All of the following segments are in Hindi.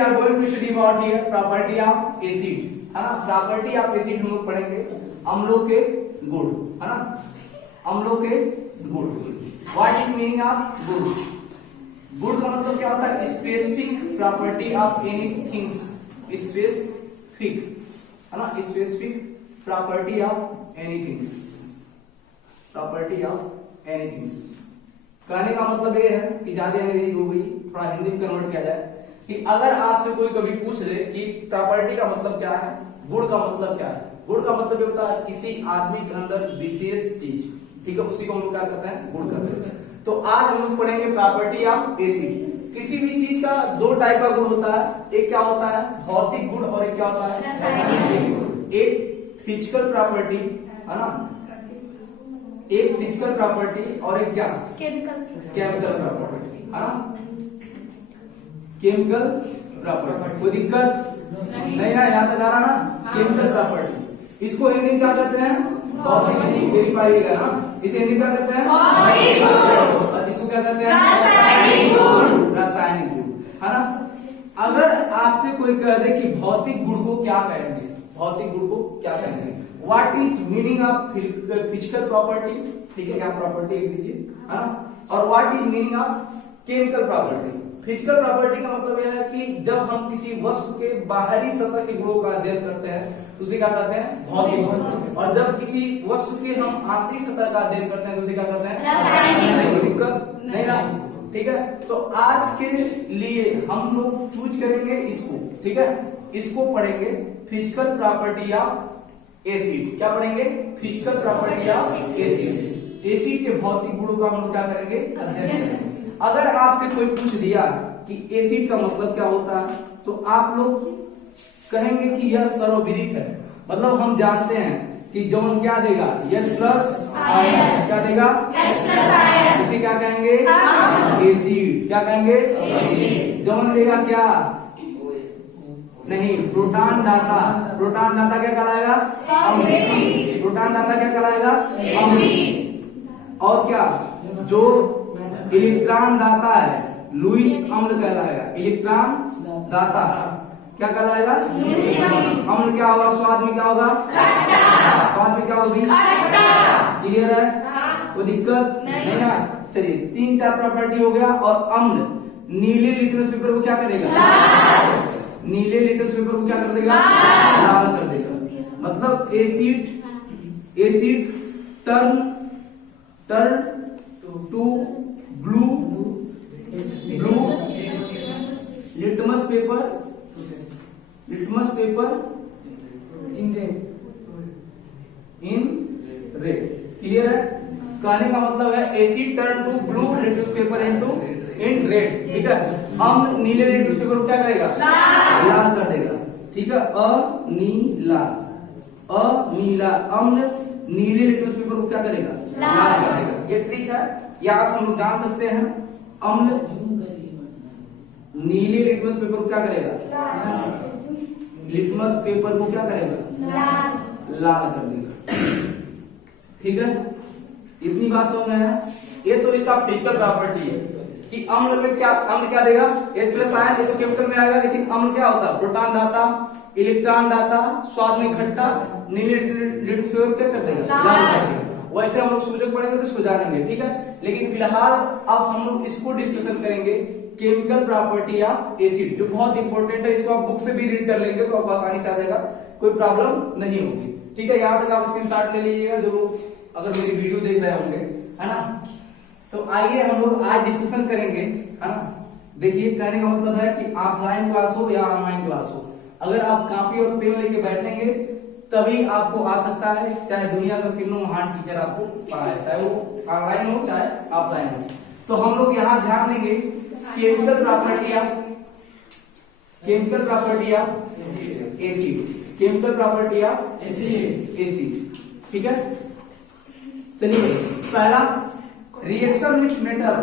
are going to study about here property of acid, है ना। प्रॉपर्टी ऑफ एसिड हम लोग पढ़ेंगे अम्लों के गुण, है ना। अम्लों के गुण, व्हाट इज मीनिंग ऑफ गुण। गुण का मतलब क्या होता है? Specific property of any things, specific, है ना। Specific property of any things, property of any things. कहने का मतलब ये है कि ज्यादा अंग्रेजी हो गई, थोड़ा हिंदी में कन्वर्ट किया जाए कि अगर आपसे कोई कभी पूछ दे कि प्रॉपर्टी का मतलब क्या है, गुण का मतलब क्या है। गुण का मतलब ये होता है किसी आदमी के अंदर विशेष चीज, ठीक है, उसी को हम लोग क्या कहते हैं? गुण कहते हैं। तो आज हम लोग पढ़ेंगे प्रॉपर्टी ऑफ एसिड। किसी भी चीज का दो टाइप का गुण होता है, एक क्या होता है? भौतिक गुण, और एक क्या होता है? रासायनिक गुण। एक फिजिकल प्रॉपर्टी, है ना, एक फिजिकल प्रॉपर्टी और एक क्या? केमिकल प्रॉपर्टी, है ना। केमिकल प्रॉपर्टी, कोई दिक्कत नहीं ना, यहाँ तक आ रहा ना। केमिकल प्रॉपर्टी, इसको हिंदी में क्या कहते हैं? भौतिक गुण। मेरी पाइएगा ना, इसे हिंदी में क्या कहते हैं? भौतिक गुण। और इसको क्या कहते हैं? रासायनिक गुण। रासायनिक गुण, है ना। अगर आपसे कोई कह दे कि भौतिक गुण को क्या कहेंगे, भौतिक गुण को क्या कहेंगे, what is meaning of physical property, ठीक है, यहाँ प्रॉपर्टी लिख दीजिए, है ना। और what is meaning of chemical property. Physical property का मतलब यह है कि जब हम किसी वस्तु के बाहरी सतह के गुणों का अध्ययन करते हैं तो उसे क्या कहते हैं? भौतिक गुण। और जब किसी वस्तु के हम आंतरिक सतह का अध्ययन करते हैं तो उसे क्या कहते हैं? रासायनिक। कोई दिक्कत नहीं ना, ठीक है। तो आज के लिए हम लोग चूज करेंगे इसको, ठीक है, इसको पढ़ेंगे फिजिकल प्रॉपर्टी ऑफ एसिड। क्या पढ़ेंगे? Physical property of acid. Acid के भौतिक गुणों का हम लोग क्या करेंगे? अध्ययन करेंगे। अगर आपसे कोई पूछ दिया कि एसिड का मतलब क्या होता है तो आप लोग कहेंगे कि यह सर्वविदित है, मतलब हम जानते हैं कि जौन क्या देगा? H plus ion. क्या देगा? H plus ion. उसे क्या कहेंगे? एसिड। क्या कहेंगे? एसिड। जौन देगा क्या? नहीं, प्रोटॉन डाटा। प्रोटॉन डाटा क्या कराएगा? अम्ल। प्रोटॉन डाटा क्या कराएगा? अम्ल। और क्या? जो इलेक्ट्रॉन दाता है लुईस अम्ल कहलाएगा। इलेक्ट्रॉन दाता क्या कहलाएगा? अम्ल। क्या होगा? स्वाद में क्या होगा? स्वाद में क्या होगी? क्लियर है? कोई दिक्कत नहीं ना। चलिए, 3-4 प्रॉपर्टी हो गया। और अम्ल नीले लिटमस पेपर को क्या करेगा? नीले लिटमस पेपर को क्या कर देगा? लाल कर देगा। मतलब acid turn to blue litmus paper in red. Clear है? कहने का मतलब है acid turn to blue litmus paper in red, ठीक है। अम्ल नीले लिटमस पेपर को क्या करेगा? लाल कर देगा, ठीक है। अनीला अम्ल नीले लिटमस पेपर को क्या करेगा? लाल कर देगा। ये ट्रिक है, यहाँ से हम लोग जान सकते हैं अम्ल नीले लिटमस पेपर को क्या करेगा? लिटमस पेपर को क्या करेगा? लाल कर देगा, ठीक है। इतनी बात समझ में आया? ये तो इसका फिजिकल प्रॉपर्टी है कि अम्ल में क्या, अम्ल क्या देगा? H plus ion. ये तो केमिकल में आएगा, लेकिन अम्ल क्या होता है? प्रोटॉन दाता, इलेक्ट्रॉन दाता, स्वाद में खट्टा, नीले लिटमस पेपर क्या कर देगा? लाल कर देगा। वैसे हम लोग सूचक पढ़ेंगे तो इसको जानेंगे, ठीक है। लेकिन फिलहाल अब हम लोग इसको डिस्कशन करेंगे, केमिकल प्रॉपर्टी ऑफ एसिड, जो बहुत इंपॉर्टेंट है। इसको आप बुक से भी रीड कर लेंगे तो आपको आसानी से आ जाएगा, कोई प्रॉब्लम नहीं होगी, ठीक है। यहाँ तक आप स्क्रीनशॉट ले लीजिएगा जो लोग अगर मेरी वीडियो देख रहे होंगे, है ना। तो आइए हम लोग आज डिस्कशन करेंगे, है ना। देखिए, कहने का मतलब है कि ऑफलाइन क्लास हो या ऑनलाइन क्लास हो, अगर आप कॉपी और पेन लेके बैठेंगे तभी आपको आ सकता है, चाहे दुनिया का कितनों महान टीचर आपको पढ़ाए, चाहे वो ऑनलाइन हो चाहे ऑफलाइन हो। तो हम लोग यहाँ ध्यान देंगे chemical property of acid, chemical property of acid, ठीक है। चलिए, पहला रिएक्शन विथ मेटल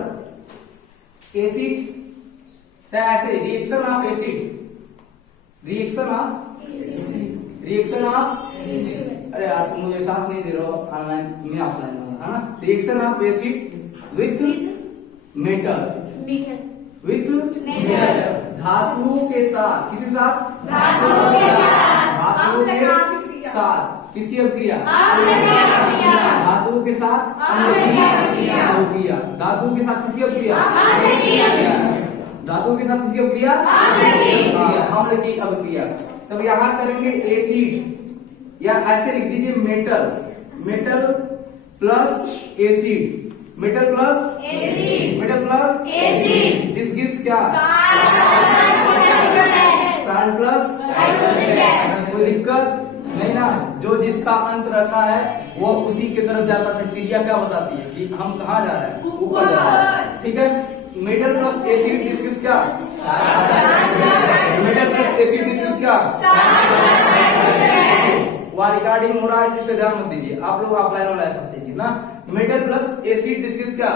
एसिड, ऐसे रिएक्शन ऑफ अरे यार मुझे एहसास नहीं दे रहा हो, ऑनलाइन में ऑफलाइन है ना। Reaction of acid with metal धातु के साथ, किसके साथ? धातु के साथ किसकी अभिक्रिया? धातु के साथ अभिक्रिया। धातु के साथ किसकी अभिक्रिया? धातु के साथ किसकी अभिक्रिया? अम्ल की अभिक्रिया। तब यहां करेंगे एसिड, या ऐसे लिख दीजिए metal, metal plus acid, metal plus acid, this gives क्या? सैंड प्लस कोई दिक्कत नहीं ना? जो जिसका अंश रखा है वो उसी की तरफ जाता है। क्रिया क्या बताती है कि हम कहाँ जा रहे हैं? ऊपर जा रहे हैं। ठीक है, metal plus acid this gives क्या? Metal plus acid this gives क्या? वहाँ रिकॉर्डिंग हो रहा है, इस पे ध्यान मत दीजिए। आप लोग ऑफलाइन वाला ऐसा सीखिए ना। Metal plus acid this gives क्या?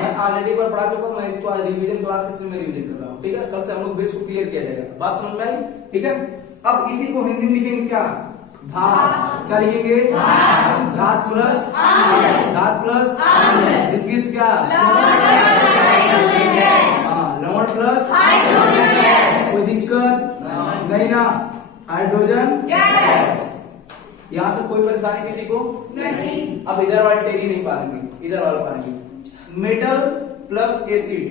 मैं ऑलरेडी पर पढ़ा चुका हूं, मैं इसको आज रिवीजन क्लासेस में रिवीजन कर रहा हूँ। ठीक है, कल से हम लोग बेस को क्लियर किया जाएगा। बात समझ में आई? ठीक है, अब इसी को हिंदी में लिखेंगे क्या? धात। क्या लिखेंगे? धात प्लस दिस गिव्स क्या? लवण प्लस कोई दिक्कत नहीं ना? Hydrogen gas. यहाँ तो कोई परेशानी किसी को नहीं। अब इधर वाले टेरी नहीं पाएंगे, इधर वाले पाएंगे। Metal plus acid,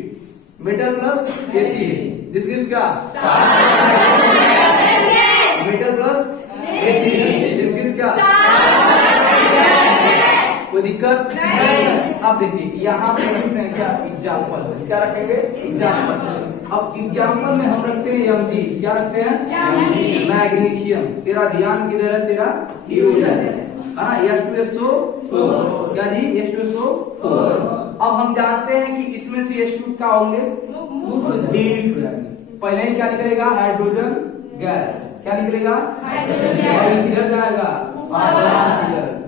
metal plus acid this gives क्या? Metal plus acid this gives क्या? कोई दिक्कत नहीं। अब देखिए यहाँ पे रखते हैं क्या? एग्जाम्पल। क्या रखेंगे? एग्जाम्पल। अब एग्जाम्पल में हम रखते हैं Mg। क्या रखते हैं? मैग्नीशियम। तेरा ध्यान किधर है? तेरा यूजर है ना? H2SO4। क्या जी? H2SO4। अब हम जानते हैं कि इसमें से H2 क्या होंगे? डिलीट हो जाएंगे। पहले ही क्या निकलेगा? Hydrogen gas. क्या निकलेगा? और इधर जाएगा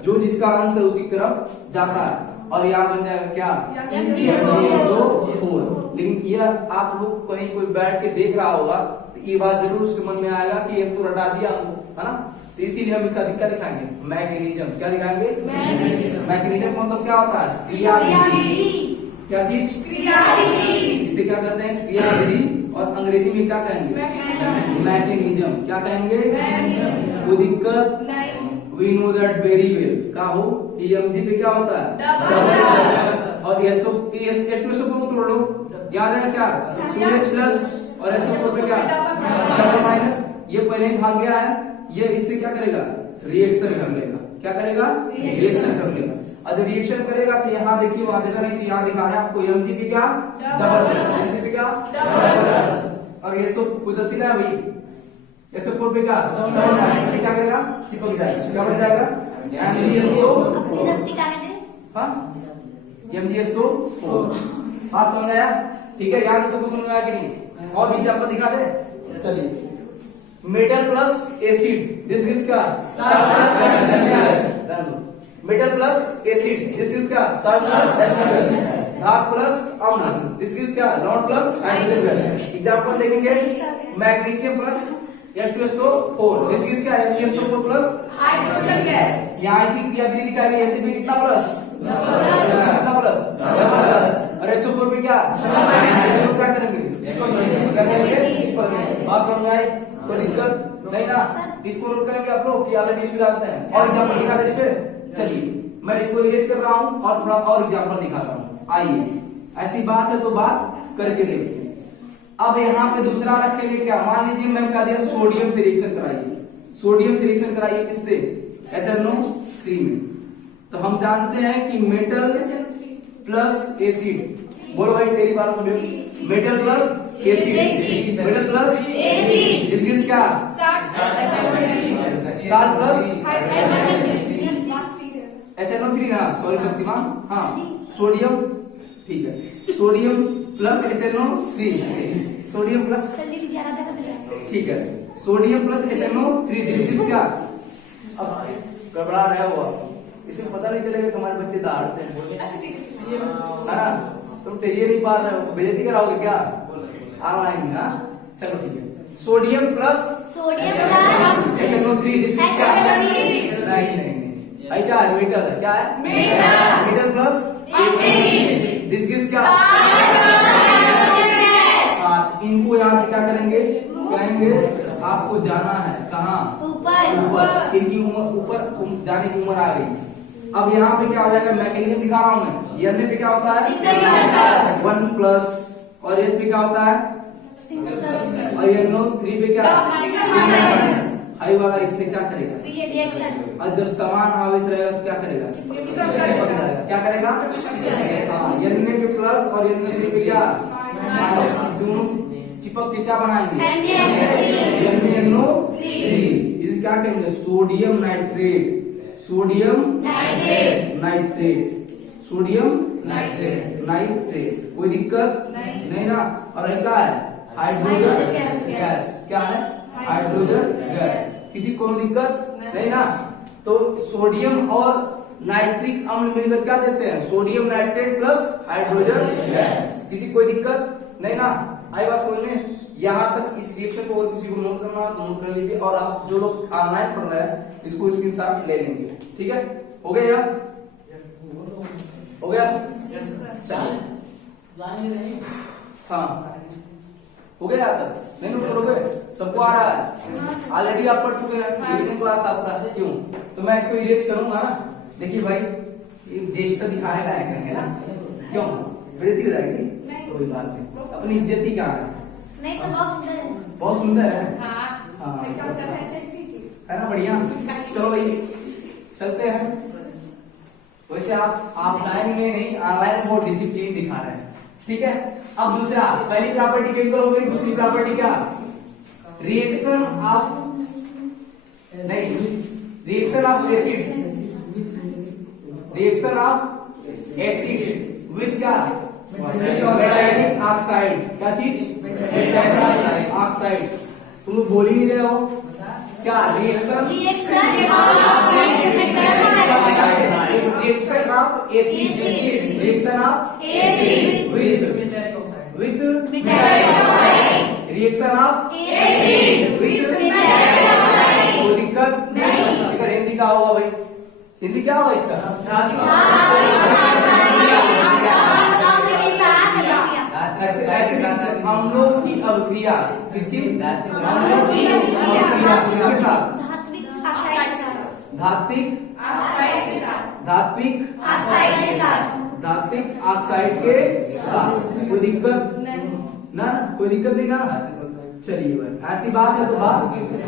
जो जिसका अंश है उसी तरफ जाता है, और यहाँ बन जाएगा क्या? MgSO4। लेकिन यह आप लोग कहीं कोई बैठ के देख रहा होगा तो ये बात जरूर उसके मन में आएगा कि एक तो रटा दिया हमको, है ना? तो इसीलिए हम इसका क्या दिखाएंगे? मैकेनिज्म। क्या दिखाएंगे? मैकेनिज्म मतलब क्या होता है? क्रियाविधि। क्या चीज? क्रियाविधि। इसे क्या कहते हैं? क्रियाविधि। और अंग्रेजी में क्या कहेंगे? मैकेनिज्म। क्या कहेंगे? कोई दिक्कत नहीं। We know that very well. क्या हो? Mg पे क्या होता है? डबल। और H2SO4 को तोड़ लो, याद है क्या? OH प्लस और SO4 पे क्या? Double minus. ये पहले ही भाग गया है, ये इससे क्या करेगा? रिएक्शन कर लेगा। क्या करेगा? रिएक्शन कर लेगा। और जब रिएक्शन करेगा तो यहाँ देखिए, वहां देखा नहीं तो यहाँ दिखा रहे हैं आपको Mg पे क्या? Double plus. Mg पे क्या? डबल। और SO उदासीन है भाई, SO4 पे क्या? Double minus. क्या करेगा? चिपक जाएगा। क्या बन जाएगा? MgSO4। बात समझ आया? ठीक है, याद सबको समझ में आया कि नहीं? और भी एग्जाम्पल दिखा दे। चलिए, metal plus acid this gives क्या? Metal plus acid this gives क्या? धात प्लस अम्ल दिस गिव्स क्या? लवण प्लस हाइड्रोजन गैस। एग्जाम्पल देखेंगे, magnesium plus H2SO4 this gives क्या? MgSO4 plus hydrogen gas. यहाँ इसी क्रियाविधि दिखाई गई है। कितना प्लस? कितना प्लस? और SO4 पे क्या? क्या करेंगे? बात समझ आई? कोई दिक्कत नहीं ना? इसको नोट करेंगे आप लोग कि ऑलरेडी इसको जानते हैं। और एग्जाम्पल दिखा दे इस पे। चलिए, मैं इसको इरेज कर रहा हूँ और थोड़ा और एग्जाम्पल दिखाता हूँ। आइए, ऐसी बात है तो बात करके देखिए। अब यहाँ पे दूसरा रखेंगे क्या? मान लीजिए मैं कह दिया सोडियम से रिएक्शन कराइए। सोडियम से रिएक्शन कराइए किससे? HNO3 में। तो हम जानते हैं कि मेटल प्लस एसिड। बोलो भाई, तेरी बात सुनियो। Metal plus acid, metal plus acid this gives क्या? साल्ट प्लस HNO3 ना? सॉरी शक्तिमान। हाँ, सोडियम। ठीक है, sodium plus HNO3। Sodium plus, ठीक है, sodium plus HNO3 this gives क्या? अब घबरा रहा हुआ, इसे पता नहीं चलेगा कि हमारे बच्चे दहाड़ते हैं। तुम टेरिए नहीं पा रहे हो, बेइज्जती कराओगे क्या ऑनलाइन? हाँ, चलो ठीक है। Sodium plus HNO3 this gives क्या? नहीं, भाई क्या है? मेटल है। क्या है? Metal plus acid this gives क्या? इनको यहाँ से क्या करेंगे, कहेंगे आपको जाना है कहाँ, ऊपर। इनकी उम्र ऊपर जाने की उम्र आ गई। अब यहाँ पे क्या हो जाएगा, मैकेनिज्म दिखा रहा हूँ मैं। ये पे क्या होता है 1 प्लस, और ये पे क्या होता है, और ये 3 पे क्या, हाई वाला इससे क्या करेगा, और जब समान आवेश रहेगा तो क्या करेगा, क्या करेगा, हाँ एन पे प्लस और एन 3 पे क्या माइनस, दोनों चिपक के क्या बनाएंगे, NaNO3। इसे क्या कहेंगे, sodium nitrate, sodium nitrate, sodium nitrate. कोई दिक्कत नहीं ना। और क्या है, हाइड्रोजन गैस, क्या है, हाइड्रोजन गैस। किसी को दिक्कत नहीं ना। तो सोडियम और नाइट्रिक अम्ल मिलकर क्या देते हैं, sodium nitrate plus hydrogen gas. किसी कोई दिक्कत नहीं ना, आई बात समझ में। यहाँ तक इस रिएक्शन को और किसी को नोट करना तो नोट कर लीजिए, और आप जो लोग ऑनलाइन पढ़ रहे हैं इसको स्क्रीनशॉट ले लेंगे। ठीक है, हो गया यार, हो गया, चलिए हाँ हो गया यहाँ तक, नहीं नोट करोगे, सबको आ रहा है, ऑलरेडी आप पढ़ चुके हैं, रिवीजन क्लास आपका है, क्यों तो मैं इसको इरेज करूंगा ना। देखिए भाई ये देश तो दिखाने लायक है ना, क्यों बेइज्जती हो जाएगी, कोई बात नहीं, अपनी इज्जत ही कहाँ है, नहीं सब बहुत सुंदर है, बहुत सुंदर है, हाँ है ना, बढ़िया। चलो भाई चलते हैं। वैसे आप ऑफलाइन में नहीं, ऑनलाइन बहुत डिसिप्लिन दिखा रहे हैं, ठीक है। अब दूसरा, पहली प्रॉपर्टी केमिकल हो गई, दूसरी प्रॉपर्टी क्या, रिएक्शन ऑफ, नहीं reaction of acid, reaction of acid with क्या, मेटालिक ऑक्साइड, क्या चीज, मेटालिक ऑक्साइड। तुम लोग बोल ही नहीं रहे हो क्या, reaction of acid, reaction of acid with reaction of acid with, कोई दिक्कत नहीं। इधर हिंदी का होगा भाई, हिंदी क्या होगा इसका, अम्लों की अभिक्रिया, किसकी, अम्लों की अभिक्रिया किसके साथ, धात्विक ऑक्साइड के साथ। कोई दिक्कत ना, कोई दिक्कत नहीं ना। चलिए भाई ऐसी बात है तो बात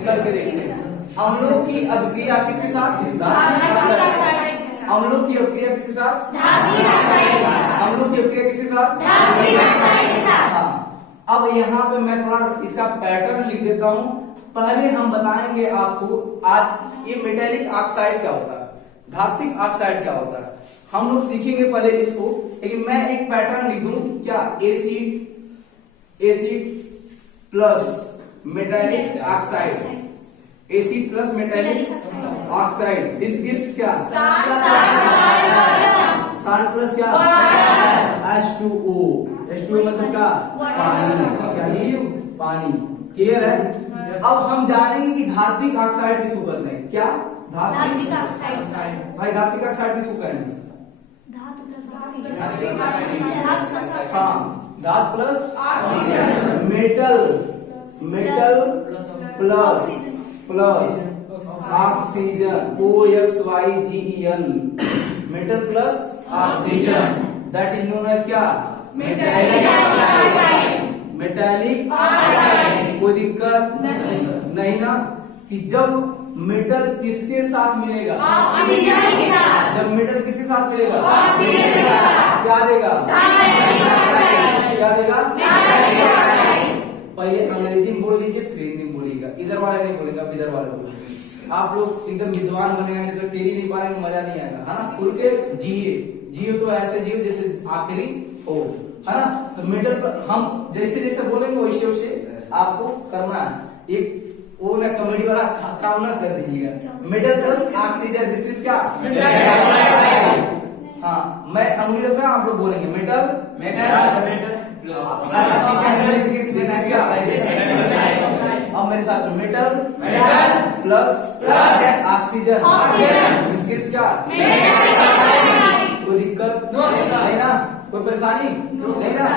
करके देखते हैं। अम्लों की अभिक्रिया किसके साथ, अम्लों की अभिक्रिया किसके साथ, अम्लों की अभिक्रिया किसके साथ, हाँ। अब यहाँ पे मैं थोड़ा इसका पैटर्न लिख देता हूँ। पहले हम बताएंगे आपको आज ये मेटालिक ऑक्साइड क्या होता है, धात्विक ऑक्साइड क्या होता है, हम लोग सीखेंगे पहले इसको। लेकिन मैं एक पैटर्न लिख दूं क्या, acid plus metallic oxide, acid plus metallic oxide, this gives क्या, साल्ट प्लस क्या, H2O, H2O मतलब क्या, पानी, क्या ली, पानी। क्लियर है। अब हम जानेंगे कि धात्विक ऑक्साइड किसको कहते हैं, क्या, धात्विक ऑक्साइड। भाई धात्विक ऑक्साइड किसको कहेंगे, हाँ धातु plus metal, metal plus oxygen, OXYGEN, metal plus oxygen, that is known as क्या, मेटालिक ऑक्साइड, मेटालिक ऑक्साइड। कोई दिक्कत नहीं ना, कि जब मेटल किसके साथ मिलेगा, ऑक्सीजन के साथ, जब मेटल किसके साथ मिलेगा, ऑक्सीजन के साथ, क्या देगा, क्या देगा, पहले अंग्रेजी में बोल लीजिए फिर हिंदी में बोलिएगा, इधर वाले नहीं बोलेगा, इधर वाले बोलेंगे। आप लोग एकदम विद्वान बनेंगे तो टेरी नहीं पाएंगे, मजा नहीं आएगा, है ना। खुल के जियो तो ऐसे जियो जैसे आखिरी हो, है ना। तो मेटल पर हम जैसे जैसे बोलेंगे वैसे वैसे आपको करना है। एक वो ना कॉमेडी वाला काम ना कर दीजिएगा। Metal plus oxygen, this is क्या, हाँ मैं अंग्रेजी रखा, आप लोग बोलेंगे मेटल, अब मेरे साथ metal plus oxygen, this is क्या, कोई दिक्कत नहीं ना, कोई परेशानी नहीं ना।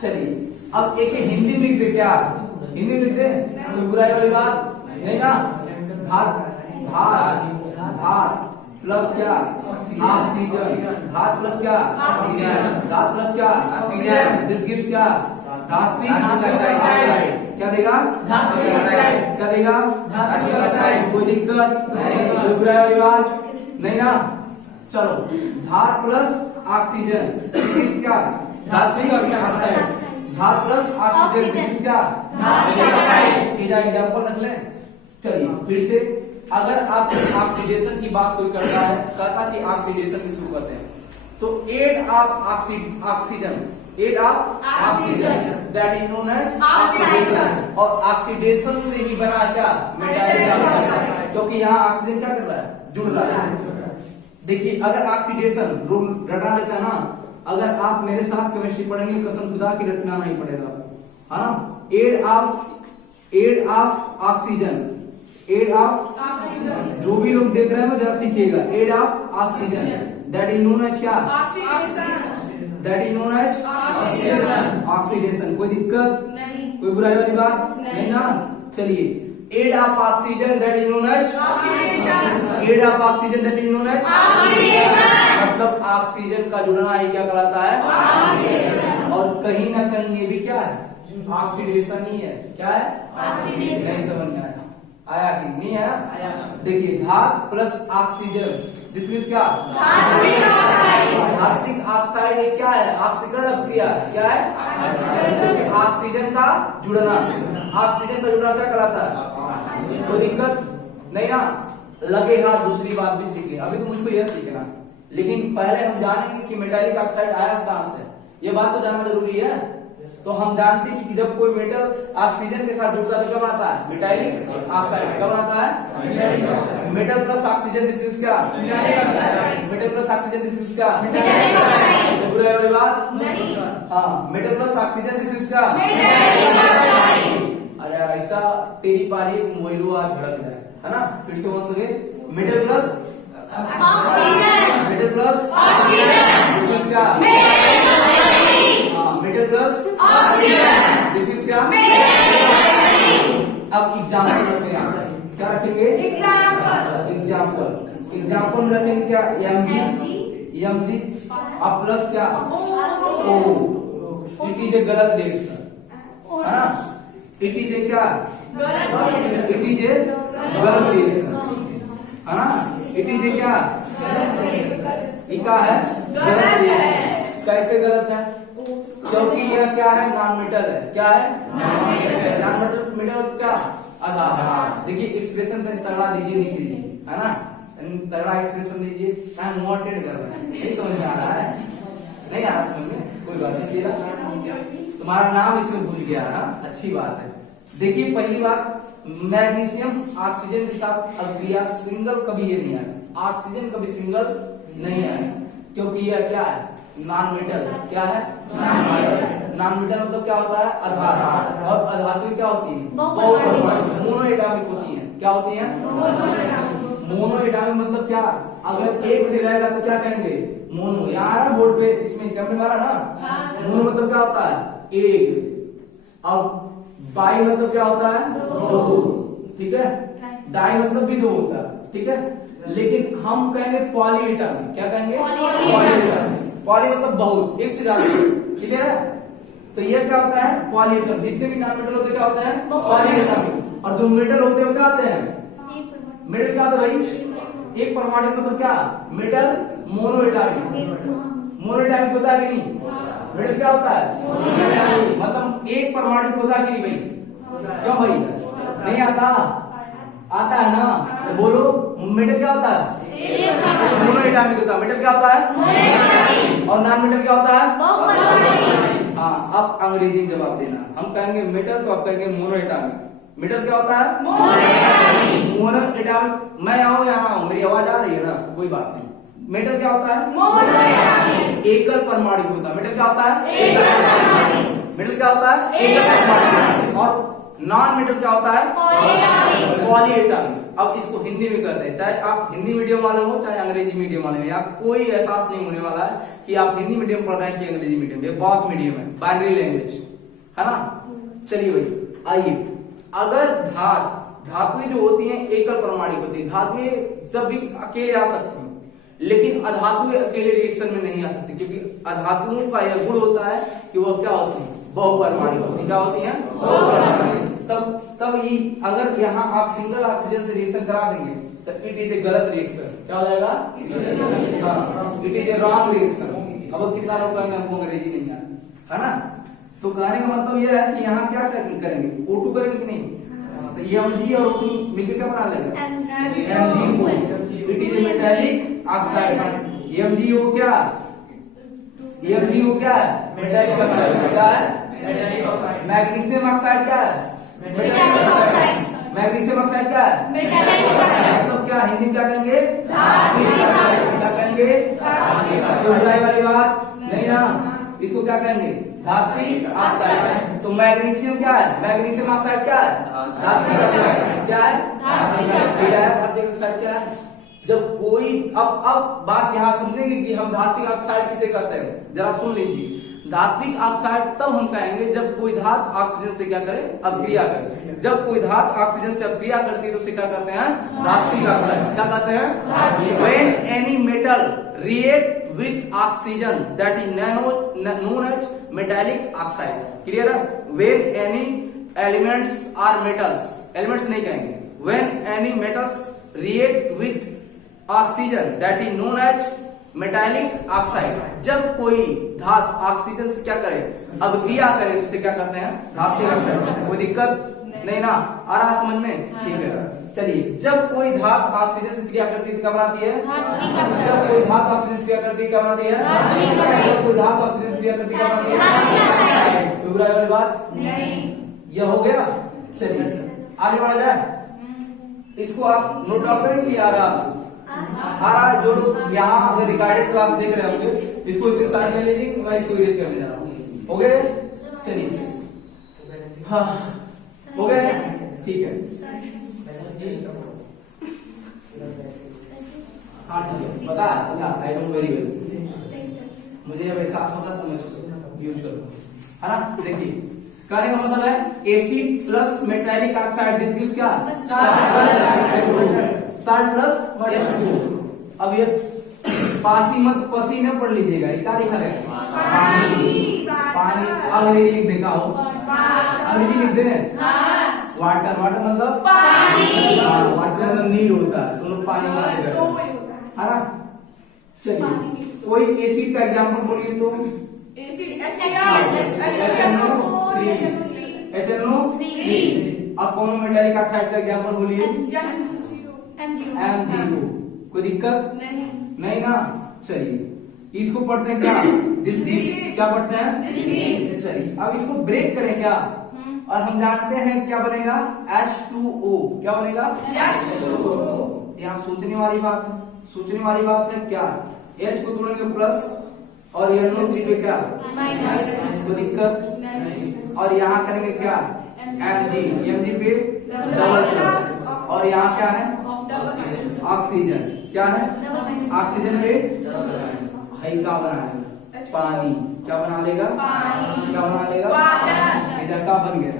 चलिए अब एक हिंदी में लिख दे, क्या हिंदी में लिख दे, कोई बुराई वाली बात नहीं ना। धात धात धात प्लस क्या ऑक्सीजन, धात प्लस क्या ऑक्सीजन, धात प्लस क्या ऑक्सीजन, दिस गिव्स क्या धात्विक ऑक्साइड। क्या देगा धात्विक ऑक्साइड, क्या देगा धात्विक ऑक्साइड। कोई दिक्कत नहीं, कोई बुराई वाली बात नहीं ना। चलो धात प्लस ऑक्सीजन क्या धात्विक ऑक्साइड, धात प्लस ऑक्सीजन क्या धात्विक ऑक्साइड। एग्जाम्पल रख लें। चलिए फिर से, अगर आप ऑक्सीडेशन की बात कोई करता है, कहता कि ऑक्सीडेशन की शुरू करते हैं, तो add of oxygen, add of oxygen that is known as oxidation. और ऑक्सीडेशन से ही बना क्या मेटालिक ऑक्साइड, क्योंकि यहाँ ऑक्सीजन क्या कर रहा है जुड़ रहा है। देखिए अगर ऑक्सीडेशन रूल रटा देता ना, अगर आप मेरे साथ केमिस्ट्री पढ़ेंगे कसम खुदा की रटना नहीं पड़ेगा, है ना। Add of oxygen, add of oxygen, जो भी लोग देख रहे हैं वो जरा सीखिएगा। Add of oxygen that is known as क्या that is known as oxidation. कोई दिक्कत नहीं, कोई बुराई वाली बात नहीं ना। चलिए add of oxygen that is known as oxidation, add of oxygen that is known as oxidation. मतलब ऑक्सीजन का जुड़ना ही क्या कहलाता है ऑक्सीडेशन। और कहीं ना कहीं ये भी क्या है ऑक्सीडेशन ही है। क्या है ऑक्सीडेशन। नहीं समझ में आया कि नहीं आया। देखिए धात प्लस ऑक्सीजन, दिस इज क्या धात्विक ऑक्साइड। एक क्या है ऑक्सीकरण अभिक्रिया, क्या है ऑक्सीजन का जुड़ना, ऑक्सीजन का जुड़ना क्या कहलाता है। कोई दिक्कत नहीं ना। लगे हाथ दूसरी बात भी सीख लें, अभी तो मुझको यह सीखना, लेकिन पहले हम जानेंगे कि मेटालिक ऑक्साइड आया कहां से, ये बात तो जानना जरूरी है। तो हम जानते हैं कि जब कोई मेटल ऑक्सीजन के साथ जुड़ता है तो कब आता है मेटालिक ऑक्साइड। कब आता है metal plus oxygen, this is क्या metal plus oxygen, this is क्या बुराई वाली बात नहीं। हाँ metal plus oxygen, this is क्या। अरे ऐसा तेरी पारी मोइलू आज भड़क जाए, है ना। फिर से बोल सके metal plus oxygen, metal plus oxygen, this is क्या metal plus oxygen, this is क्या। अब एग्जाम्पल रखते हैं, क्या रखेंगे एग्जाम्पल में रखेंगे क्या Mg अब प्लस क्या O। इट इज ए गलत रिएक्शन, है ना। इट इज ए क्या इट इज ए गलत रिएक्शन, है ना। इट इज ए क्या इका है गलत रिएक्शन। कैसे गलत है, क्योंकि यह क्या है नॉन मेटल है। क्या है नॉन मेटल, मेटल क्या आधार। देखिए एक्सप्रेशन पे तगड़ा दीजिए, लिख दीजिए, है ना। तगड़ा एक्सप्रेशन दीजिए, मोटेड कर रहे हैं, नहीं समझ में आ रहा है, नहीं आ रहा समझ में, कोई बात नहीं। तुम्हारा नाम इसमें भूल गया ना, अच्छी बात है। देखिए पहली बात, मैग्नीशियम ऑक्सीजन के साथ अभिक्रिया सिंगल कभी ये नहीं है, ऑक्सीजन कभी सिंगल नहीं है, क्योंकि यह क्या है नॉन मेटल। क्या है नॉन मेटल। नॉन मेटल मतलब क्या होता है आधार, और अधातु क्या होती है मोनो एटॉमिक होती है। क्या होती है मोनो एटॉमिक। मतलब क्या, अगर एक दे रहेगा तो क्या कहेंगे मोनो। यहाँ आ रहा बोर्ड पे, इसमें कैमरे मारा ना। मोनो मतलब क्या होता है एक, अब बाई मतलब क्या होता है दो, ठीक है। डाई मतलब भी दो होता है, ठीक है। लेकिन हम कहेंगे पॉली एटॉमिक। क्या कहेंगे पॉली एटॉमिक। पॉली मतलब बहुत, एक से ज्यादा, क्लियर है। तो ये क्या होता है पॉली एटॉमिक। जितने भी नॉन मेटल होते हैं क्या होते हैं पॉली एटॉमिक। और जो मेटल होते हैं वो क्या होते हैं मेटल। क्या होता है भाई एक परमाणु मतलब क्या metal mono atomic. Mono atomic होता है कि नहीं। मेटल क्या होता है मतलब एक परमाणु होता है कि नहीं भाई। क्यों भाई नहीं आता, आता है ना। तो बोलो मेटल क्या होता है मोनो एटॉमिक होता है। मेटल क्या होता है और नॉन मेटल क्या होता है। हाँ अब अंग्रेजी में जवाब देना, हम कहेंगे मेटल तो आप कहेंगे मोनो एटॉमिक। मेटल क्या होता है मोनो एटॉमिक। मैं आऊं या ना आऊं, मेरी आवाज आ रही है ना, कोई बात नहीं। मेटल क्या होता है एकल परमाणु होता है। मेटल क्या होता है मेटल क्या होता है एकल परमाणु। और नॉन मेटल क्या होता है पॉली एटॉमिक। अब इसको हिंदी में कहते हैं, चाहे आप हिंदी मीडियम वाले हो चाहे अंग्रेजी मीडियम वाले हो, आप कोई एहसास नहीं होने वाला है कि आप हिंदी मीडियम पढ़ रहे हैं कि अंग्रेजी मीडियम। ये बहुत मीडियम है, बाइनरी लैंग्वेज, है ना। चलिए भाई आइए, अगर धातुएं जो होती हैं एकल परमाणु होती है, धातुएं जब भी अकेले आ सकती हैं, लेकिन अधातुएं अकेले रिएक्शन में नहीं आ सकती, क्योंकि अधातुओं का यह गुण होता है कि वह क्या होती है, बहुपरमाणु होती है। क्या होती है, बहुपरमाणु। तब ये अगर यहाँ आप सिंगल ऑक्सीजन से रिएक्शन करा देंगे तो इट इज ए गलत रिएक्शन। क्या हो जाएगा, हाँ, it is a wrong reaction. अब कितना लोग कहेंगे हमको अंग्रेजी नहीं आती, है ना। तो कहने का मतलब यह है कि यहाँ क्या करेंगे, O2 करेंगे कि नहीं, तो Mg और O2 मिलकर क्या बना लेगा, MgO। It is a metallic oxide. MgO क्या, MgO क्या है, मेटालिक ऑक्साइड। क्या है, मैग्नीशियम ऑक्साइड क्या है, मेटालिक ऑक्साइड। मैग्नीशियम ऑक्साइड क्या है, मेटालिक ऑक्साइड। मतलब क्या, हिंदी में क्या कहेंगे, धात्विक ऑक्साइड। क्या कहेंगे, बुराई वाली बात नहीं ना, इसको क्या कहेंगे, धात्विक ऑक्साइड। तो मैग्नीशियम क्या है, मैग्नीशियम ऑक्साइड क्या है, धात्विक ऑक्साइड। क्या है, धात्विक ऑक्साइड क्या है। जब कोई अब बात यहाँ समझेंगे कि हम धात्विक ऑक्साइड किसे कहते हैं, जरा सुन लीजिए। धात्विक ऑक्साइड तब हम कहेंगे जब कोई धातु ऑक्सीजन से क्या करे, अभिक्रिया करे। जब कोई धातु ऑक्सीजन से अभिक्रिया करती है तो उसे क्या कहते हैं, धात्विक ऑक्साइड। क्या कहते हैं, when any metal react with oxygen that is known as metallic oxide. Clear है, when any elements are metals, elements नहीं कहेंगे, when any metals react with oxygen that is known as metallic oxide. जब कोई धातु ऑक्सीजन से क्या करे, अभिक्रिया करे तो उसे क्या कहते हैं, धात्विक ऑक्साइड। कोई दिक्कत नहीं ना, आ रहा समझ में, ठीक है। चलिए, जब कोई धातु ऑक्सीजन से क्रिया करती है तो क्या बनाती है, जब कोई धातु ऑक्सीजन से क्रिया करती है क्या बनाती है, जब कोई धातु ऑक्सीजन से क्रिया करती है क्या बनाती है, कोई बुराई वाली बात नहीं। यह हो गया। चलिए आगे बढ़ा जाए। इसको आप नोट डाउन करेंगे, आ रहा जो लोग यहाँ अगर रिकॉर्डेड क्लास देख रहे होंगे इसको स्क्रीनशॉट ले लीजिए, मैं इसको इरेज करने जा रहा हूँ। हो गए, चलिए, हाँ हो गए, ठीक है, हाँ ठीक है, बता आई नो वेरी वेल। मुझे जब एहसास होगा तो मैं यूज करूँगा, है ना। देखिए कहने का मतलब है acid plus metallic oxide, this gives क्या, साल्ट प्लस H2O। अब ये पासी मत पसीने पढ़ लीजिएगा, क्या लिखा है, पानी। अंग्रेजी लिख देखा हो, अंग्रेजी लिख दे, वाटर, वाटर मतलब पानी, वाटर मतलब नीर होता है, तो लोग पानी माने करते हैं, है ना। चलिए कोई एसिड का एग्जांपल बोलिए तो, HNO3। अब कौन मेटालिक ऑक्साइड का एग्जांपल बोलिए, MgO। कोई दिक्कत नहीं ना। चलिए इसको पढ़ते हैं क्या, दिस क्या पढ़ते हैं। चलिए अब इसको ब्रेक करें क्या, और हम जानते हैं क्या बनेगा, H2O। क्या बनेगा, H2O। यहाँ सोचने वाली बात है क्या, H को तोड़ेंगे प्लस और NO3 पे क्या माइनस, कोई दिक्कत नहीं। और यहाँ करेंगे क्या, Mg पे डबल प्लस, और यहाँ क्या है, ऑक्सीजन। क्या है, ऑक्सीजन पे हाई क्या बना लेगा, पानी। क्या बना लेगा, क्या बना लेगा, इधर का बन गया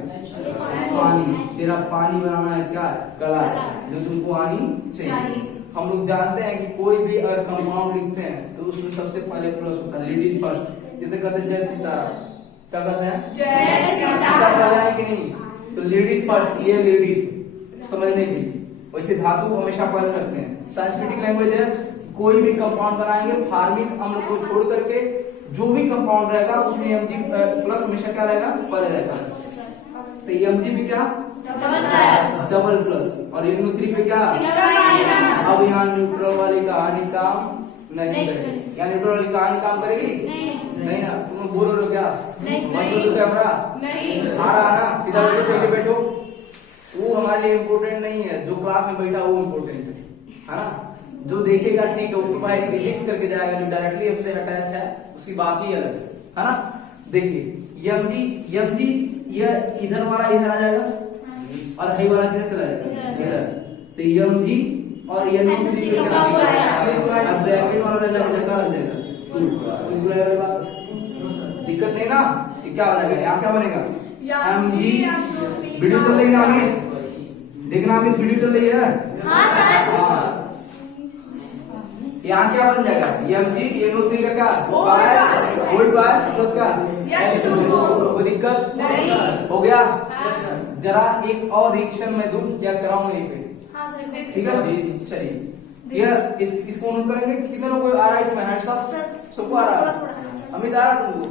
पानी। तेरा पानी बनाना है क्या, कला जो तुमको आनी चाहिए। हम लोग जानते हैं कि कोई भी अगर कंपाउंड लिखते हैं तो उसमें सबसे पहले प्लस होता है, लेडीज फर्स्ट। जैसे कहते हैं जय सीतारा, क्या कहते हैं, जय सीतारा है कि नहीं, तो लेडीज फर्स्ट, ये लेडीज समझने की। वैसे धातु को हमेशा पहले रखते हैं। साइंटिफिक लैंग्वेज है, कोई भी कंपाउंड बनाएंगे फार्मिक अम्ल को छोड़ करके जो भी कंपाउंड रहेगा उसमें Mg प्लस हमेशा क्या रहेगा, पहले रहेगा। तो Mg पे क्या, डबल प्लस, और NO3 पे क्या, अब यहाँ न्यूट्रल वाली कहानी काम नहीं करेगी। यहाँ न्यूट्रल वाली कहानी काम करेगी नहीं ना। तुम बोल रहे हो क्या, मत बोलो कैमरा आ रहा ना, सीधा बैठो। वो हमारे लिए इम्पोर्टेंट नहीं है, जो क्लास में बैठा वो इम्पोर्टेंट है ना। जो देखेगा ठीक है, वो तो भाई रिजेक्ट करके जाएगा, जो डायरेक्टली हमसे अटैच है उसकी बात ही अलग है ना। देखिए Mg यह इधर वाला इधर आ जाएगा और हाई वाला किधर चला जाएगा, इधर। तो Mg और NO3 पे क्या, ब्रैकेट वाला रहेगा, लग जाएगा। दिक्कत नहीं ना, क्या हो जाएगा, यहाँ क्या बनेगा, mg वीडियो चल रही है अमित, देखना अमित वीडियो चल रही है। हाँ सर। यहाँ क्या बन जाएगा mg NO3 का क्या वोल्ट बायस प्लस का कोई दिक्कत हो गया। जरा एक और रिएक्शन में दूं क्या कराऊं यहीं पे, हाँ सर। ठीक है चलिए। यह इसको नोट करेंगे। कितने लोगों को आ रहा है इसमें हैंड्स अप? सर सबको आ रहा है? थोड़ा अमित आ रहा है तुमको?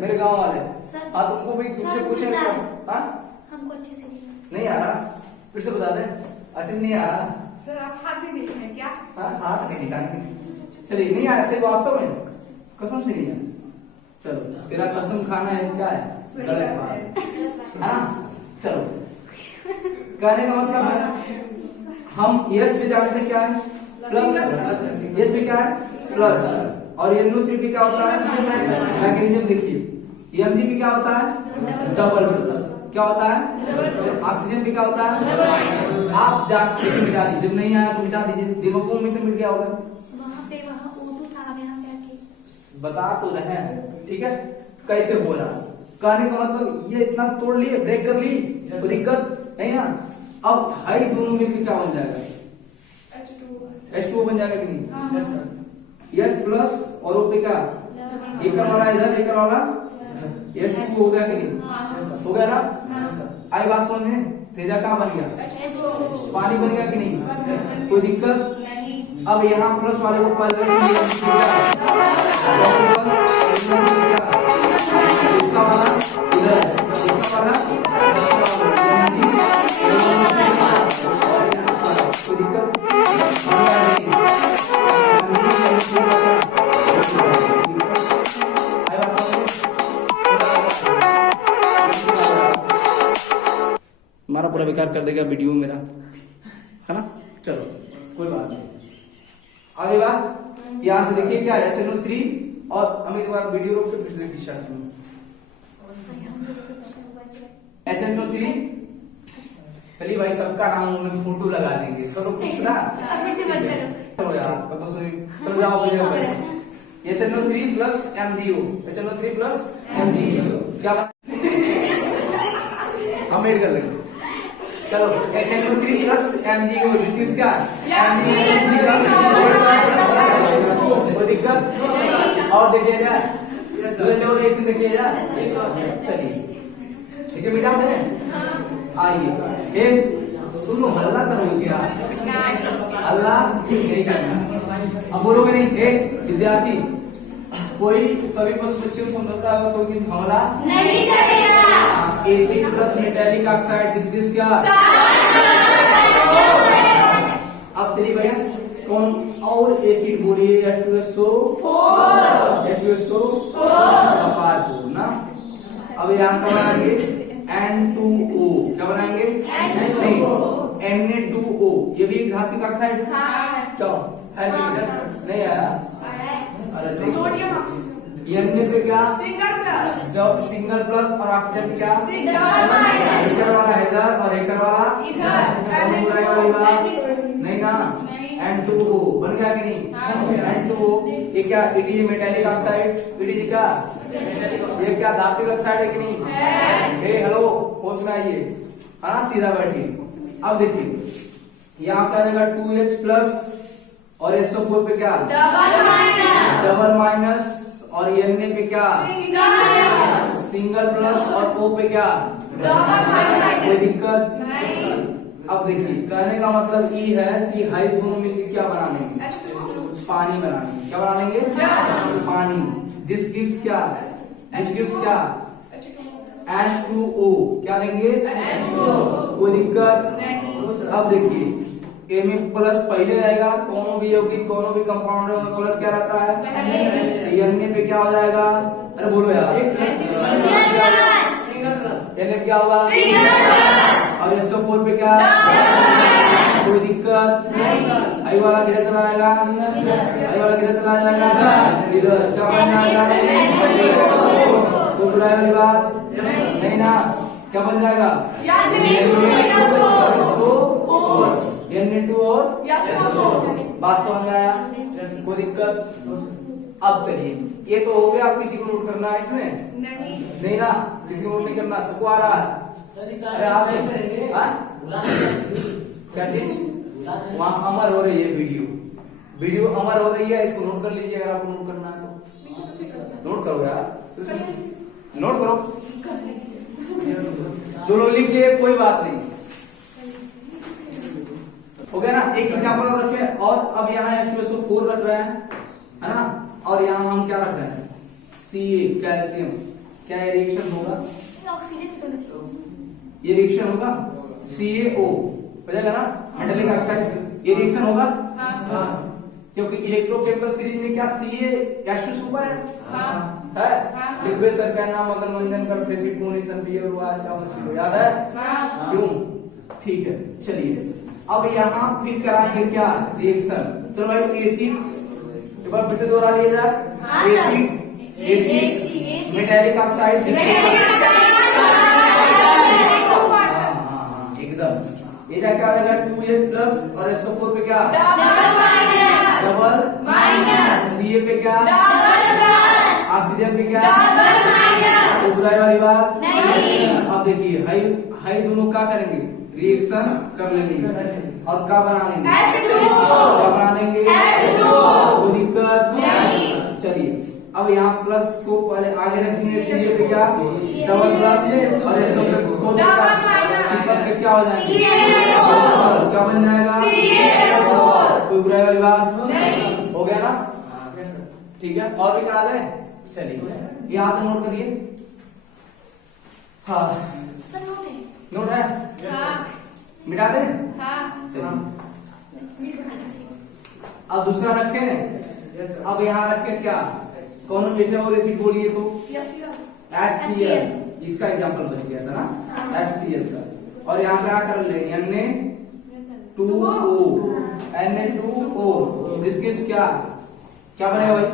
मेरे गांव वाले सर। हाँ तुमको भी तुमसे सर, पूछे मुझे आ रहा है। हाँ हमको अच्छे से नहीं। नहीं आ रहा, फिर से बता दे। अच्छे से नहीं आ रहा? सर आप हाथ नहीं देख रहे हैं क्या? हाँ हाथ नहीं निकालेंगे। चलिए नहीं आया सही वास्तव में, कसम से नहीं आया। चलो तेरा कसम खाना है क्या है गलत बात, हाँ चलो। कहने का मतलब है हम एच पे जानते हैं क्या है प्लस, एच पे क्या है प्लस, और NO3 पे क्या होता है मैकेनिज्म देखिए। mg पे क्या होता है डबल, क्या होता है ऑक्सीजन पे क्या होता है। आप जानते हैं मिटा दीजिए, जब नहीं आया तो मिटा दीजिए। दिमागों में से मिट गया होगा। वहाँ पे वहाँ O2 था, हम यहाँ पे आके बता तो रहे हैं ठीक है कैसे हो रहा है। कहने का मतलब ये इतना तोड़ लिए, ब्रेक कर ली, कोई दिक्कत नहीं ना। अब हाई दोनों मिलकर क्या बन जाएगा H2O बन जाएगा कि नहीं। H प्लस और O पे क्या एकर वाला इधर एकर वाला H2O हो गया कि नहीं, हो गया ना। आई बात समझ में। तेजा क्या बन गया पानी बन गया कि नहीं, कोई दिक्कत। अब यहाँ प्लस वाले को पहले इसका वाला इधर, इसका वाला कोई दिक्कत। हमारा पूरा बेकार कर देगा वीडियो मेरा, है ना। चलो कोई बात नहीं। आगे बात यहाँ से देखिए क्या है HNO3 और अमित बार वीडियो रोक के फिर से स्टार्ट करूँ। HNO3 चलिए भाई सबका नाम में फोटो लगा देंगे सब लोग खुश ना। फिर से बंद करो। चलो यार चलो जाओ HNO3 plus MgO, HNO3 plus MgO क्या हम ऐड कर लेंगे। चलो HNO3 plus MgO this is क्या कोई दिक्कत। और देखिए जाए रिएक्शन देखिए जाए। चलिए ठीक है बेटा है आइए तुम लोग हल्ला करोगे क्या, हल्ला नहीं करना। अब बोलोगे नहीं विद्यार्थी कोई सभी बच्चों को समझता है कोई हमला नहीं करेगा। Acid plus metallic oxide this is क्या। अब चलिए भैया कौन और एसिड बोलिए H2SO4 ना। अब यहाँ क्या बनाएंगे N2O, क्या बनाएंगे नहीं Na2O, ये भी एक धात्विक ऑक्साइड है। क्यों है नहीं आया। अरे Na पे क्या सिंगल प्लस और ऑक्सीजन पे क्या एकर वाला इधर और एकर वाला बुराई वाली बात नहीं ना। N2O बन गया कि नहीं। N2O ये क्या it is metallic oxide, it is क्या ये क्या धात्विक ऑक्साइड है कि नहीं। हेलो होश में आइए, हाँ सीधा बैठिए। अब देखिए यहाँ क्या जाएगा 2H प्लस और SO4 पे क्या डबल माइनस और Na पे क्या सिंगल प्लस और O पे क्या कोई दिक्कत। अब देखिए कहने का मतलब ये है कि हाई दोनों मिलकर क्या बना लेंगे पानी बना लेंगे। क्या बना लेंगे पानी। दिस गिव्स क्या H2O क्या लेंगे कोई दिक्कत। अब देखिए A में प्लस पहले रहेगा, कोनो भी यौगिक कोनो भी कंपाउंड में प्लस क्या रहता है Na पे क्या हो जाएगा। अरे बोलो यार Na क्या होगा और SO4 पे क्या कोई दिक्कत। आई वाला किधर चला जाएगा इधर क्या बन जाएगा कोई बुराई वाली बात नहीं ना। क्या बन जाएगा Na2 और बात समझ में आया कोई दिक्कत। अब चलिए ये तो हो गया, आप किसी को नोट करना है इसमें नहीं ना। किसी को नोट नहीं करना, सबको आ रहा है? अरे आप क्या चीज वहाँ अमर हो रही है, वीडियो अमर हो रही है, इसको नोट कर लीजिए अगर आपको नोट करना है तो। नोट करो यार, नोट करो, जो लोग लिख लिए कोई बात नहीं, हो गया ना। एक एग्जाम्पल और रखे, और अब यहाँ H2SO4 रख रहे हैं, है ना, और यहाँ हम क्या रख रहे हैं, Ca कैल्शियम। क्या ये रिएक्शन होगा? ऑक्सीजन तो नहीं, ये रिएक्शन होगा, CaO हो जाएगा ना, मेटालिक ऑक्साइड, ये रिएक्शन होगा। क्योंकि इलेक्ट्रोकेमिकल सीरीज में क्या Ca सुपर है, लिखवे सर का नाम अगर मंजन कर फेसिट मोनिशन पीएल आज का मसीहो याद है क्यों? ठीक है, चलिए अब यहाँ फिर कराएंगे क्या रिएक्शन। चलो भाई एसिड एक बार फिर से दोहरा लिया जाए, एसिड मेटालिक ऑक्साइड एकदम। ये क्या आ जाएगा 2H प्लस और SO4 पे क्या डबल माइनस, Ca पे क्या ऑक्सीजन पे क्या बुराई वाली बात नहीं। अब देखिए हाई दोनों क्या करेंगे, रिएक्शन कर लेंगे और क्या बना लेंगे, क्या बना लेंगे, कोई दिक्कत नहीं। चलिए अब यहाँ प्लस को पहले आगे रखेंगे, Ca पे क्या डबल प्लस और SO पे चिपक के क्या हो जाएगा, क्या बन जाएगा, कोई बुराई वाली बात नहीं। हो गया ना, ठीक है। और भी करा दें, चलिए यहाँ से नोट करिए। हाँ सब नोट है। नोट है, मिटा दें। चलिए अब दूसरा रखें, अब यहाँ रखें क्या, कौन मीठे और एसिड बोलिए तो HCl, इसका एग्जांपल बच गया था ना HCl का। और यहाँ क्या कर लेंगे Na2O, दिस गिव्स क्या बनेगा भाई,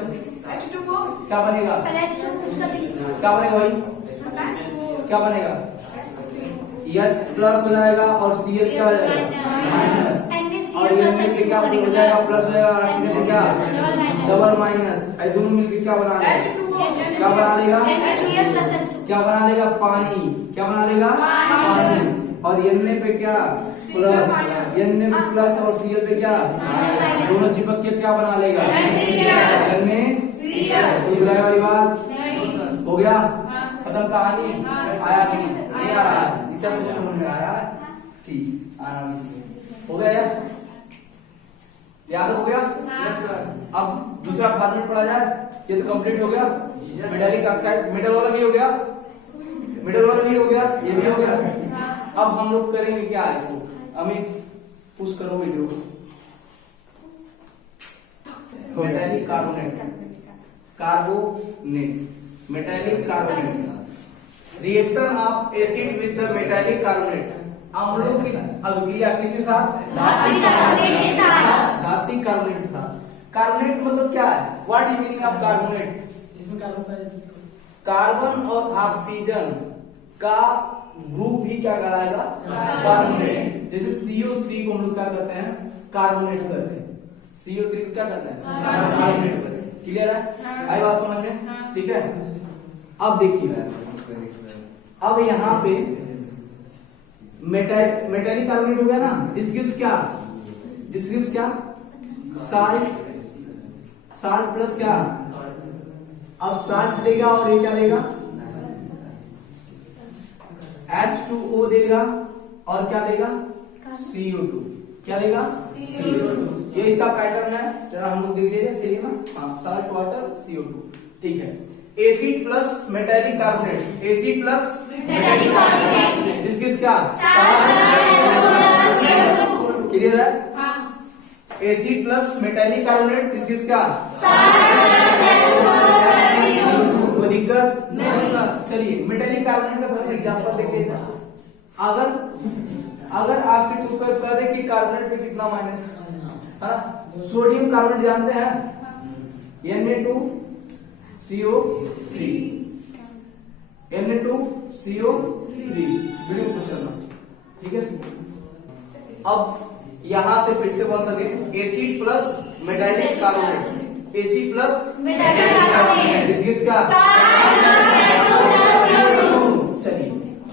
क्या बनेगा, क्या बनेगा भाई, क्या बनेगा, H प्लस हो जाएगा और Cl क्या हो जाएगा माइनस, और ये से क्या हो जाएगा प्लस हो जाएगा, ऑक्सीजन से क्या डबल माइनस, ये दोनों मिलकर क्या बना देगा, क्या बना देगा, क्या बना देगा पानी, क्या बना देगा पानी। और Na पे क्या प्लस, Na प्लस और Cl पे क्या दोनों चिपक के क्या बना लेगा, कोई बुराई वाली बात हो गया, खत्म कहानी। आया कि नहीं आ रहा है, दीक्षा को समझ में आया है, ठीक आना हो गया यार, याद हो गया। अब दूसरा फॉर्मूला पढ़ा जाए, ये तो कंप्लीट हो गया, मेटालिक ऑक्साइड मेटल वाला भी हो गया, मेटल वाला भी हो गया, ये भी हो गया। अब हम लोग करेंगे क्या, इसको अमित पुश करो video, metallic carbonate, metallic carbonate, reaction of acid with the metallic carbonate. अम्लों की अभिक्रिया किसके साथ, धात्विक कार्बोनेट के साथ। कार्बोनेट मतलब क्या है, what is meaning of carbonate, इसमें कार्बन और ऑक्सीजन का ग्रुप भी क्या कहलाएगा, कार्बोनेट। जैसे CO3 को हम लोग क्या करते हैं, कार्बोनेट करते हैं, CO3 को क्या करते हैं, कार्बोनेट करते हैं। क्लियर है, आई बात समझ में, ठीक है। अब देखिए, अब यहाँ पे मेटालिक कार्बोनेट हो गया ना, दिस गिव्स क्या साल्ट प्लस क्या, अब साल्ट देगा और ये क्या देगा H2O देगा और क्या देगा CO2, क्या देगा CO2। ये इसका पैटर्न है, जरा हम लोग देख लीजिए सही ना, हाँ साल्ट वाटर CO2, ठीक है। Acid plus metallic carbonate, acid plus metallic carbonate, this gives क्या, क्लियर है, acid plus metallic carbonate, this gives क्या, कोई दिक्कत नहीं। चलिए मेटालिक कार्बोनेट का थोड़ा सा एग्जांपल देखिए। अगर आपसे कोई कह दे कि कार्बोनेट पे कितना माइनस है ना, सोडियम कार्बोनेट जानते हैं Na2CO3, Na2CO3 वीडियो पूछ करना, ठीक है। अब यहां से फिर से बन सके acid plus metallic carbonate, acid plus metallic carbonate, this gives क्या,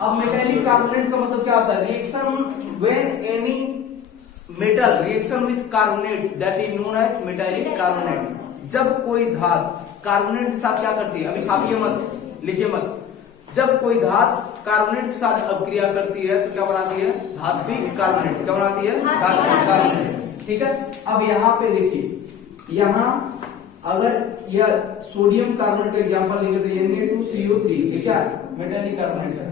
अब मेटालिक कार्बोनेट का मतलब क्या होता है? Reaction when any metal reaction with carbonate that is known as metallic carbonate. जब कोई धात कार्बोनेट के साथ क्या करती है, अभी छापिए मत, लिखिए मत। जब कोई धात कार्बोनेट के साथ अभिक्रिया करती है तो क्या बनाती है? धात्विक कार्बोनेट। क्या बनाती है? धात्विक कार्बोनेट। ठीक है। अब यहाँ पे देखिए, यहाँ अगर यह सोडियम कार्बोनेट का एग्जांपल लिखे तो Na2CO3 ये क्या है? मेटालिक कार्बोनेट है।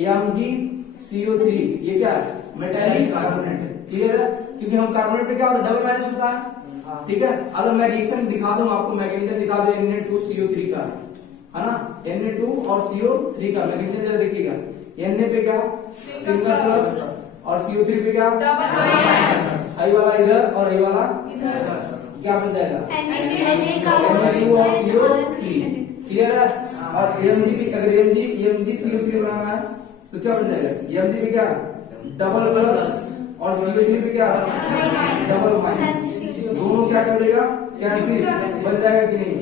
MgCO3 ये क्या है? मेटालिक कार्बोनेट है। क्लियर है? क्योंकि हम कार्बोनेट पे क्या होता है? डबल माइनस होता है। ठीक है। अगर मैं रिएक्शन दिखा दूं आपको, मैकेनिज्म दिखा दूं Na2CO3 का, है ना, Na2 और CO3 का मैकेनिज्म जरा देखिएगा। Na पे क्या? सिंगल प्लस, और CO3 पे क्या? Double minus. आई वाला इधर और ये वाला इधर। क्या बन जाएगा? Na2 और CO3। क्लियर है? और अगर MgCO3 बनाना है तो क्या बन जाएगा? Mg पे क्या? डबल प्लस, और CO3 पे क्या? Double minus. दोनों क्या कर देगा? कैंसिल बन जाएगा कि नहीं?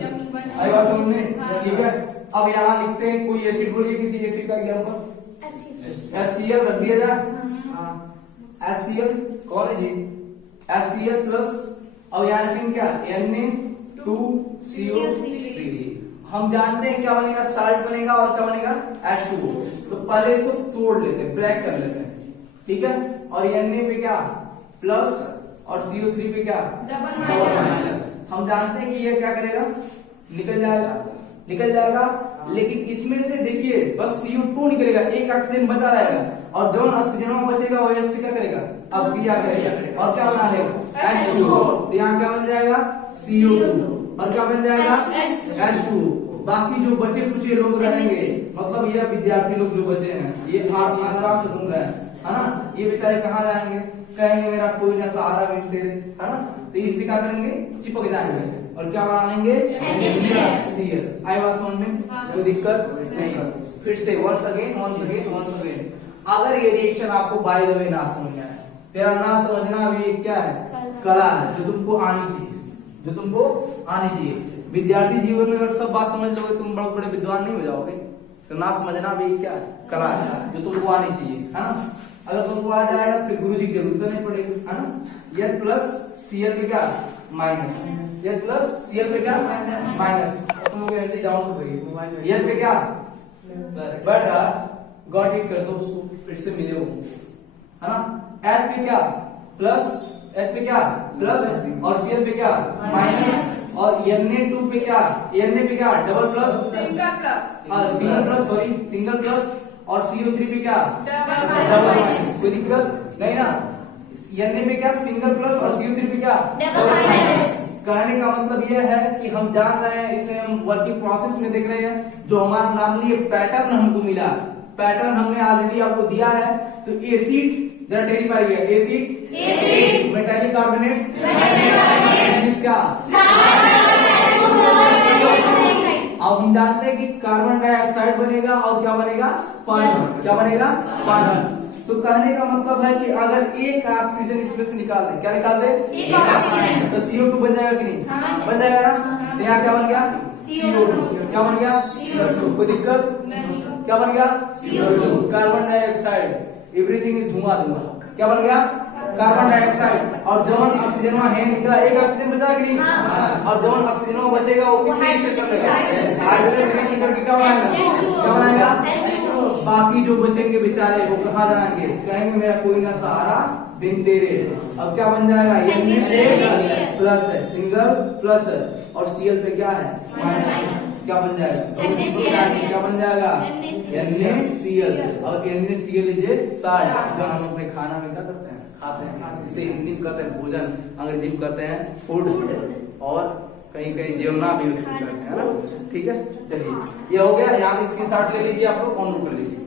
आई बात समझ में? ठीक है। अब यहाँ लिखते हैं कोई एसिड, बोलिए किसी एसिड का एग्जांपल। HCl रख दिया जाए। HCl कौन है जी? HCl प्लस, अब यहाँ लिखेंगे क्या? Na2CO3। हम जानते हैं क्या बनेगा? साल्ट बनेगा और क्या बनेगा? H2O। तो पहले इसको तोड़ लेते हैं, ब्रेक कर लेते हैं। ठीक है। और Na पे क्या? प्लस, और CO3 पे क्या? Double minus. हम जानते हैं कि ये क्या करेगा? निकल जाएगा, निकल जाएगा। लेकिन इसमें से देखिए बस CO2 निकलेगा, एक ऑक्सीजन बचा रहेगा, और जो ऑक्सीजन बचेगा वो HC क्या करेगा? अब क्रिया करेगा और क्या बना लेगा? H2O। तो यहाँ क्या बन जाएगा? CO2। और क्या बन जाएगा? H2O। बाकी जो बचे कुछ लोग रहेंगे, मतलब ये विद्यार्थी लोग जो बचे हैं, ये आराम से घूम रहे हैं, है ना, ये बेचारे कहाँ जाएंगे? कहेंगे मेरा कोई ना सहारा भी दे, है ना, तो इससे क्या करेंगे? चिपक जाएंगे और क्या बना लेंगे? CH। आई बात समझ में? कोई दिक्कत नहीं। फिर से वंस अगेन अगर ये रिएक्शन आपको बाय द वे ना समझ में आए, तेरा ना समझना भी क्या है? कला है, जो तुमको आनी चाहिए। विद्यार्थी जीवन में अगर सब बात समझ लोगे तुम बहुत बड़े विद्वान नहीं हो जाओगे। तो ना समझना भी क्या है? कला है, जो तुमको आनी चाहिए, है ना। अगर तुमको आ जाएगा फिर गुरु जी की जरूरत नहीं पड़ेगी, है ना। H प्लस Cl पे क्या? माइनस। H प्लस Cl पे क्या? माइनस। तुम लोग एनर्जी डाउन हो गई। H पे क्या? बेटा गॉट इट कर दो उसको, फिर से मिले हो, है ना। H पे क्या? प्लस, H पे क्या? प्लस, और Cl पे क्या? माइनस। और Na2 पे क्या? Na पे क्या? डबल प्लस, सिंगल प्लस, और CO3 पे क्या? Double minus. कोई दिक्कत नहीं ना। Na पे क्या? सिंगल प्लस, और CO3 पे क्या? Double minus. कहने का मतलब यह है कि हम जान रहे हैं, इसमें हम वर्किंग प्रोसेस में देख रहे हैं, जो हमारा नॉर्मली पैटर्न हमको मिला, पैटर्न हमने ऑलरेडी आपको दिया है। तो एसिड जरा टेरी पाइए, एसिड मेटालिक कार्बोनेट का। अब हम जानते हैं कि कार्बन डाइऑक्साइड बनेगा और क्या बनेगा? पानी। क्या बनेगा? पानी। तो कहने का मतलब है कि अगर एक ऑक्सीजन इसमें से निकाल दे, क्या निकाल दे? तो CO2 बन जाएगा कि नहीं? बन जाएगा ना। तो यहाँ क्या बन गया? CO2। क्या बन गया? CO2। कोई दिक्कत? क्या बन गया? CO2। Carbon dioxide, everything is धुआं। क्या बन गया? Carbon dioxide. और जवन ऑक्सीजन है निकला, एक ऑक्सीजन बचा कि नहीं? और जवन ऑक्सीजन बचेगा वो किसी रिएक्शन करेगा? हाइड्रोजन रिएक्शन करके क्या बनाएगा? बाकी जो बचेंगे बेचारे वो कहाँ जाएंगे? कहेंगे मेरा कोई ना सहारा बिन तेरे। अब क्या बन जाएगा? Na प्लस है, सिंगल प्लस है, और Cl पे क्या है? माइनस। क्या बन जाएगा? क्या बन जाएगा? NaCl। और NaCl इज ए साल्ट, जो हम अपने खाना में क्या करते हैं? खाते हैं। इसे हिंदी में कहते हैं भोजन, अंग्रेजी में कहते हैं फूड, और कहीं कहीं जेवना भी उसको कहते हैं, है ना। ठीक है, चलिए ये हो गया। यहाँ पे इसकी शॉट ले लीजिए, आप लोग ऑन कर लीजिए।